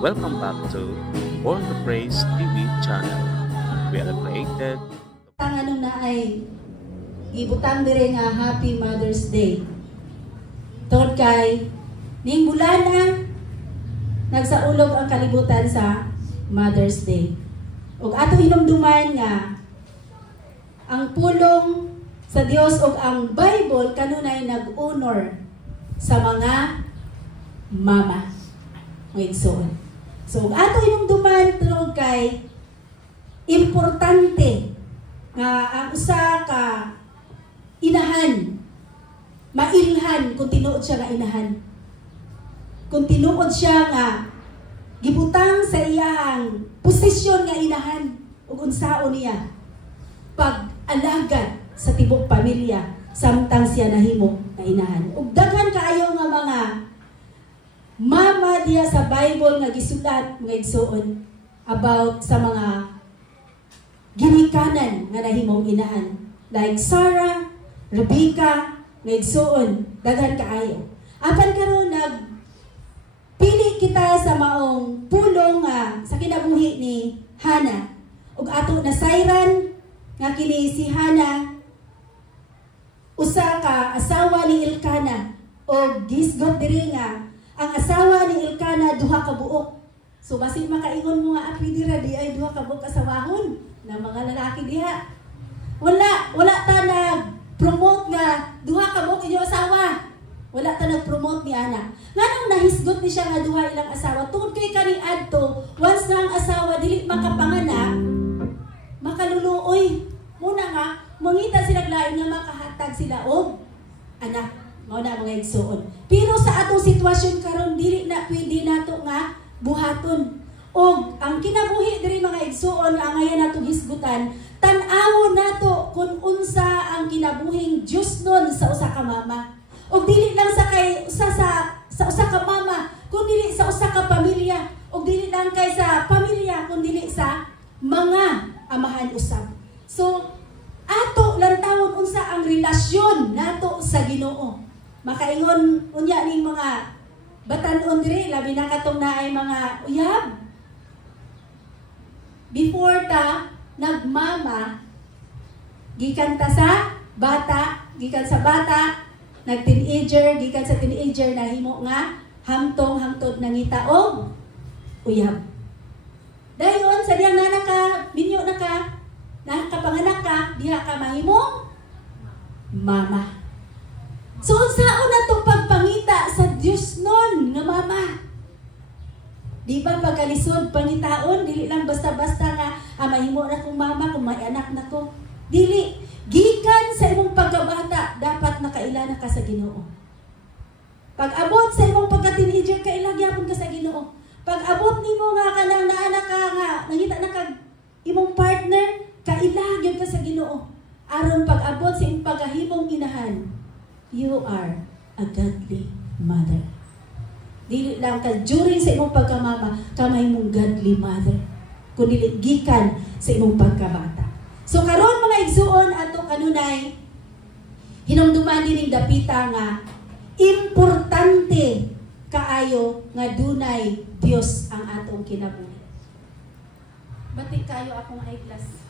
Welcome back to Born to Praise TV channel. We are created. Ang ano na ay ibutang dire nga Happy Mother's Day. Tungod kay ning bulana nagsaulog ang kalibutan sa Mother's Day. Ug ato hinumduman nga ang pulong sa Dios ug ang Bible kanunay nag-honor sa mga mama. So ato hinumduman tungod kay importante nga ang usa ka inahan mailhan kung tinuod siya nga inahan. Kung tinuod siya nga gibutang sa iyang posisyon nga inahan ug unsaon niya pag-alagad sa tibok pamilya samtang siya nahimo nga inahan. Ug daghan kaayo nga mga mama diya sa Bible nga gisulat nga igsuon about sa mga ginikanan nga nahimong inahan. Like Sarah, Rebecca, nga igsuon, daghan kaayo. Apan karon pili kita sa maong pulong nga sa kinabuhi ni Hana. Ug ato nasayran nga kini si Hana usa ka asawa ni Elkana og gisgot diri nga ang asawa ni Elkana duha ka buok. So basin makaingon mo nga apil dira di ay duha ka buok asawahon na mga lalaki diha. Wala ta nag-promote nga duha ka buok inyo asawa. Wala ta nag-promote ni Ana. Nganong nahisgot ni siya nga duha ilang asawa tungod kay kani adto once nga ang asawa dili makapanganak makaluluoy. Muna nga mangita sila lain nga makahatag sila og anak. Mao na mga igsuon. Pero sa atong sitwasyon karon dili na pwede nato nga buhaton. Og ang kinabuhi diri mga igsuon nga ngayon nato hisgutan, tan-awon nato kung unsa ang kinabuhing Dios nun sa usa ka mama. Og dili lang sa usa ka mama, kun dili sa usa ka pamilya, og dili lang kay sa pamilya, kun dili sa mga amahan usab. So ato lantawon unsa ang relasyon nato sa Ginoo. Makaingon unya ning mga batan-on diri labi na katong naay mga uyab. Before ta nagmama, gikan ta sa bata, gikan sa bata, nag-teenager, gikan sa teenager na himo nga hamtong-hangtod nangita og uyab. Dayon sa diyang nana ka, minyo na ka, nakapanganak ka, diha ka mahimong mama. So saan na itong pagpangita sa Diyos nun nga mama? Di ba pagkalisod, pangitaon, dili lang basta-basta nga, mahimo na kong mama, kung may anak na ko. Dili, gikan sa imong pagkabata, dapat nakaila na ka sa Ginoo. Pag-abot sa imong pagka-teenager, kailagyapon ka sa Ginoo. Pag-abot nimo nga ka nang naanak ka nga, nangita na ka imong partner, kailagyan ka sa Ginoo. Aron pag-abot sa imong pagkahimong inahan, you are a godly mother. Dili lang ka during sa imong pagkamama, kamay mong godly mother. Kundi gikan sa imong pagkabata. So karon mga igsuon ato kanunay hinumduman dining dapita nga importante kaayo nga dunay Dios ang atong kinabuhi. Bati kayo akong eyeglass.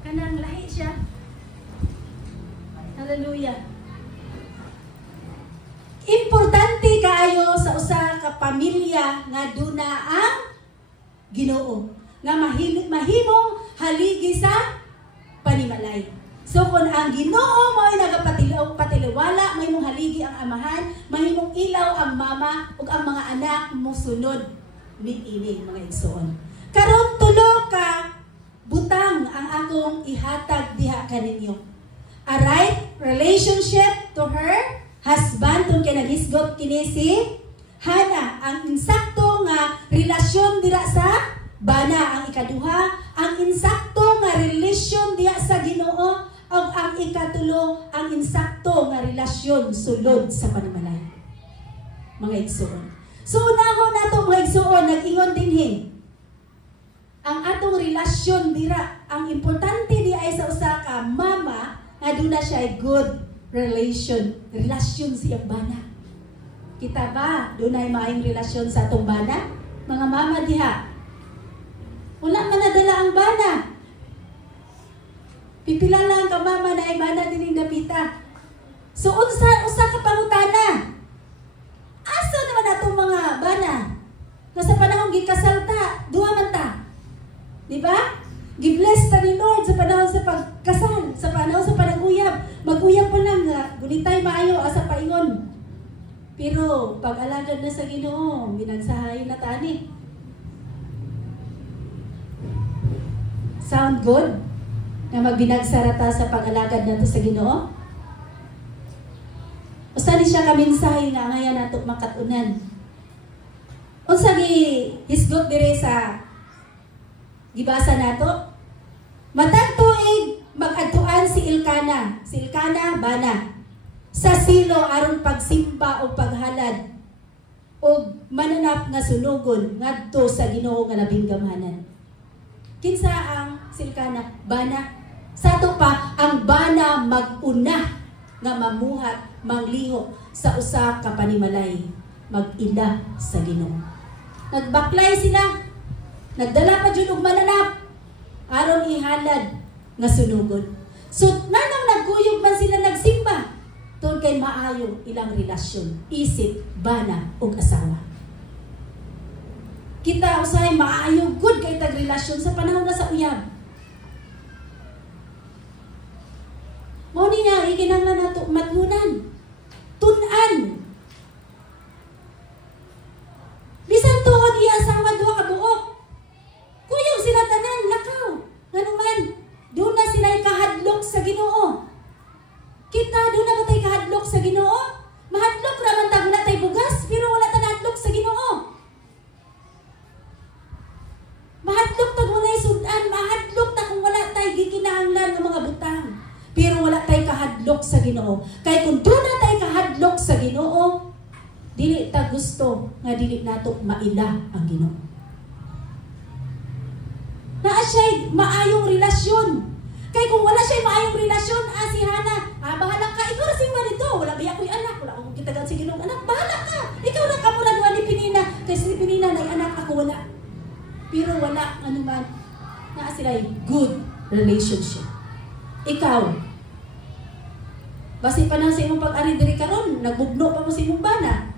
Kanang lahi siya. Hallelujah. Importante kaayo sa usa ka pamilya nga duna ang Ginoo nga mahimong haligi sa panimalay. So kung ang Ginoo mo ay patiliwala, may mong haligi ang amahan, mahimong ilaw ang mama ug ang mga anak mo sunod niini mga igsoon. Karon tulo ka butang ang akong ihatag diha kaninyo. A right relationship to her husband tong kay naghisgot kini si Hana. Ang insakto nga relasyon dira sa bana ang ikaduha, ang insakto nga relasyon diha sa Ginoo ug ang ikatulo ang insakto nga relasyon sulod sa panimalay. Mga igsoon. So unahon nato mga igsoon nag-ingon dinhi. Ang atong relasyon dira, ang importante di ay sa usa ka mama nga duna siya ay good relasyon siyang bana. Kita ba dunay maayong relasyon sa atong bana? Mga mama diha. Wala man nadala ang bana. Pipila lang ka mama na ay bana dining dapita. So usa ka pangutana. Asa naman atong mga bana? Nga sa panahon gikasal ta, duha man ta. Di ba? Gi-bless ta ni Lord sa panahon sa pagkasal, sa panahon sa panag-uyab. Mag-uyab pa lang nga, gunitay maayo asa paingon. Pero pag alagad na sa Ginoo, binagsahay na tani. Sound good? Na magbinagsarata sa pag-alagad nato sa Ginoo? Usa ni siya kaminsahe nga ngayon nato makatunan. Unsa gi hisgot dire sa gibasa nato? Matag tuig mag-adtuan si Elkana. Si Elkana bana sa silo aron pagsimba o paghalad o mananap nga sunugon ngadto sa Ginoo nga labing gamhanan. Kinsa ang si Elkana? Bana. Sa ato pa ang bana mag-una nga mamuhat mangliho sa usa ka panimalay mag-ila sa Ginoo. Nagbaklay sila. Nagdala pa jud og mananap aron ihalad nga sunugon. So nanang nagkuyog man sila nagsimba tungod kay maayo ilang relasyon, isip, bana ug asawa. Kita usay maayo good kay tag relasyon sa panahon na sa uyab. Mao ni nga iginahanglan nato mathunan. Tun-an. Bisan tuod iya asawa duha ka buok. Kuyog sila tanan, lakaw. Nganuman, doon na sila kahadlok sa Ginoo. Kita, doon na ba tayo kahadlok sa Ginoo? Mahadlok raman tayo na tayo bugas, pero wala tayo hadlok sa Ginoo. Mahadlok tayo muna sudan, mahadlok tayo kung wala tayo gikinahanglan ng mga butang. Pero wala tayo kahadlok sa Ginoo. Kaya kung doon na tayo kahadlok sa Ginoo, dili ta gusto nga dili nato maila ang Ginoo. Naa siya maayong relasyon. Kaya kung wala siya maayong relasyon, si Hana, bahala ka, ikaw na simba nito. Wala biya ko'y anak, wala akong kitagan sa Ginoo anak, bahala ka. Ikaw na kamura doon ni Pinina, kasi ni Pinina na anak, ako wala. Pero wala, ano man, naa sila good relationship. Ikaw, basi pa na sa imong pag-ari diri karon, nagbugno pa mo sa imong bana.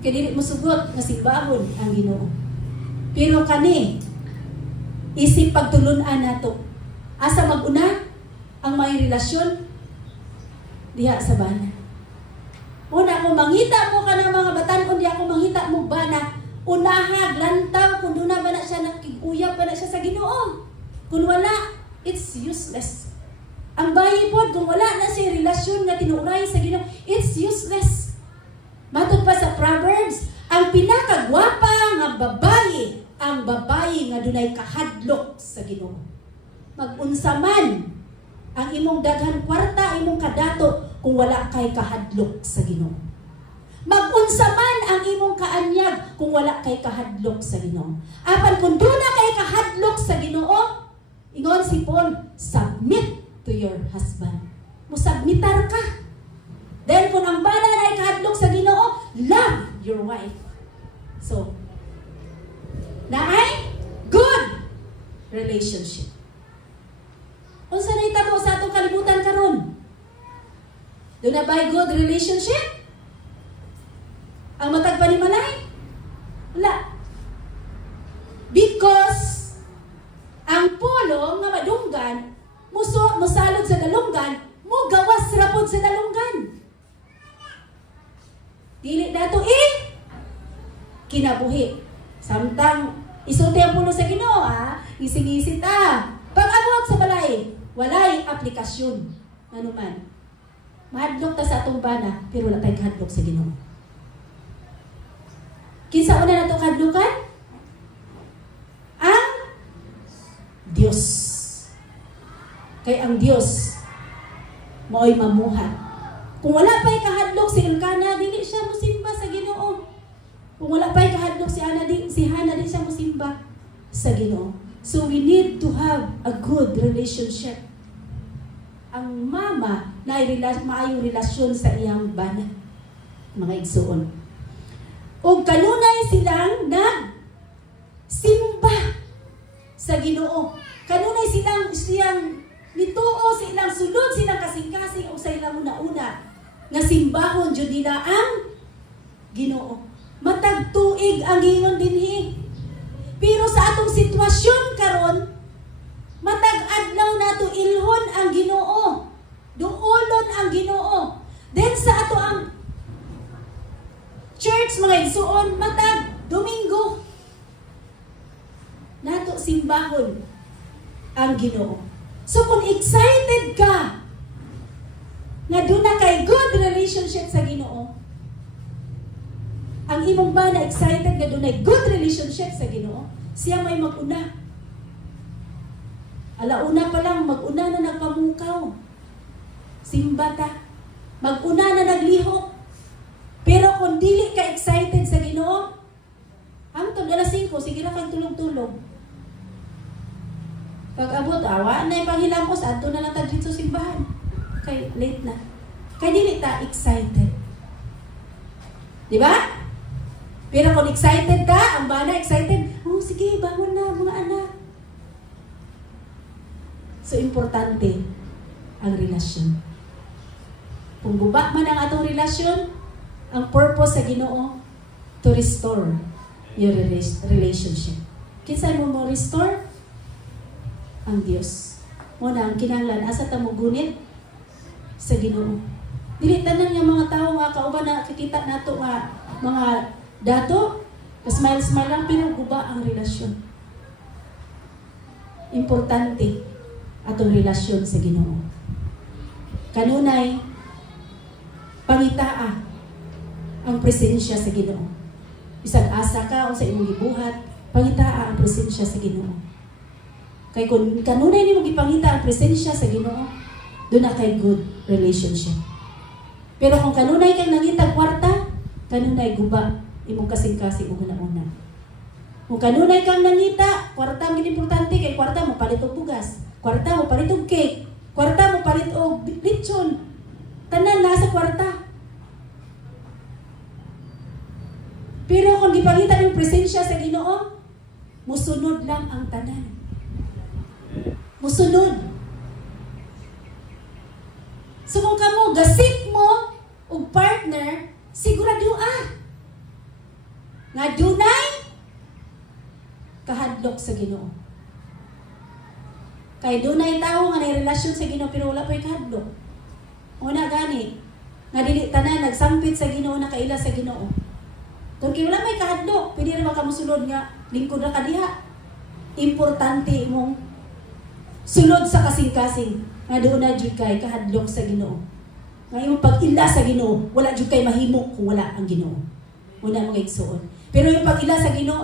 Kaya dili mo sugot nga simbahon ang Ginoo. Pero kani, isip pagtulunan nato. Asa mag-una ang may relasyon diha sa bana. Una, kung mangita mo ka ng mga batan-on, di ako mangita mo bana, unahag, lantaw, kung doon na ba na siya nakig-uyab ba na siya sa Ginoo. Kung wala, it's useless. Ang bayi po, kung wala na siya relasyon nga tinuray sa Ginoo, it's useless. Matod pa sa Proverbs, ang pinakagwapa nga babayi, ang babayi nga dunay kahadlok sa Ginoo. Mag-unsa man ang imong daghan kwarta, imong kadato kung wala kay kahadlok sa Ginoo. Mag-unsa man ang imong kaanyag kung wala kay kahadlok sa Ginoo. Apan kung duna kay kahadlok sa Ginoo, ingon si Paul, submit to your husband. Musabmitar ka. Then kung ang bana na kahadlok sa Ginoo, love your wife. So, naay good relationship. Unsa na itabo sa atong kalibutan karon? Do na by good relationship? Ang matag panimalay? Wala. Because ang pulong nga madunggan, musalog sa dalunggan, mo gawas rapod sa dalunggan. Dili dato kinabuhi. Samtang isulti ang pulo sa Ginoo, ising-isit pag-abot sa balay, walay aplikasyon. Ano man. Mahadlok ta sa atong bana, pero wala tayong kahadlok sa Ginoo. Kinsa una na itong kahadlokan? Ang Diyos. Kay ang Diyos, mao'y mamuhat. Kung wala pa'y kahadlok si Elkana, dili siya musimba sa Ginoo. Kung wala pa'y kahadlok si Hana, di siya musimba sa Ginoo. So we need to have a good relationship. Ang mama na maayong relasyon sa iyang bana. mga igsuon. O kanunay silang nagsimba sa Ginoo. Kanunay siyang nituo sa ilang sulod, silang kasing-kasing o sa ilang una-una nga simbahon jud nila ang Ginoo. Matag tuig ang gingon dinhi. Pero sa atong sitwasyon karon, matag adlaw nato ilhon ang Ginoo. Duolon ang Ginoo. Then sa ato ang church mga igsuon, matag Domingo nato simbahon ang Ginoo. So kung excited ka nga doon na kay good relationship sa Ginoo, ang imong ba na excited nga doon na good relationship sa Ginoo, siya may mag-una. Alauna pa lang, mag-una na nagpamukaw. Simbata. Mag-una na naglihok. Pero kung dili ka excited sa Ginoo, hangtod alas 5, sige na kang tulog-tulog. Pag abot, awa na yung panghilamos, ato na lang taglit sa simbahan. Kay late na. Kaya dili ta excited. Di ba? Pero kung excited ka, ang bana excited, oh sige, bangon na mga anak. So, importante ang relasyon. Kung guba man ang atong relasyon, ang purpose sa Ginoo, to restore your relationship. Kinsa mo restore? Ang Dios. Muna ang kinahanglan, asa ta mo gunit sa Ginoo. Dili tanan nga mga tao nga kauban na kikita nato nga mga dato, smile-smile lang, pero guba ang relasyon. Importante atong relasyon sa Ginoo. Kanunay, pangitaa ang presensya sa Ginoo. Isang asa ka o sa imong gibuhat, pangitaa ang presensya sa Ginoo. Kay kung kanunay nimo gipangita ang presensya sa Ginoo, doon na kay good relationship. Pero kung kanunay kang nangita kwarta, kanunay guba imong kasing-kasing una-una. Kung kanunay kang nangita, kwarta ang importante kay kwarta mo palit og bugas, kwarta mo palit og cake, kwarta mo palit og lechon. Tanan nasa kwarta. Pero kung gipangita ng presensya sa Ginoo, musunod lang ang tanan. Musunod. So kung kamo gasik mo og partner, sigurado nga dunay kahadlok sa Ginoo. Kay dunay tao nga nay relasyon sa Ginoo pero wala pay kahadlok. Una gani nga dili tanan nagsampit sa Ginoo na kaila sa Ginoo. Kung wala may kahadlok, pwede ra ka mosulod nga lingkod ra ka diha. Importante mong sulod sa kasing-kasing nga doon na jud kay kahadlok sa Ginoo. Nga imong pag-ila sa Ginoo, wala jud kay mahimo kung wala ang Ginoo. Una mga igsuon. Pero yung pag-ila sa Ginoo,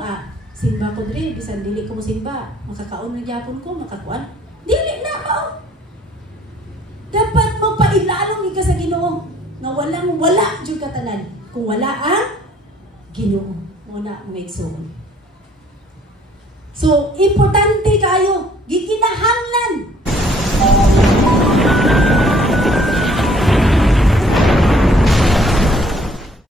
simba ko diri, bisan dili ko mo simba, makakaon ng gyapon ko, makakuan. Dili na mo. Dapat mo pailalong ka sa Ginoo nga wala jud ka tanan kung wala ang Ginoo. Muna mga igsuon. So, importante kayo, gikinahanglan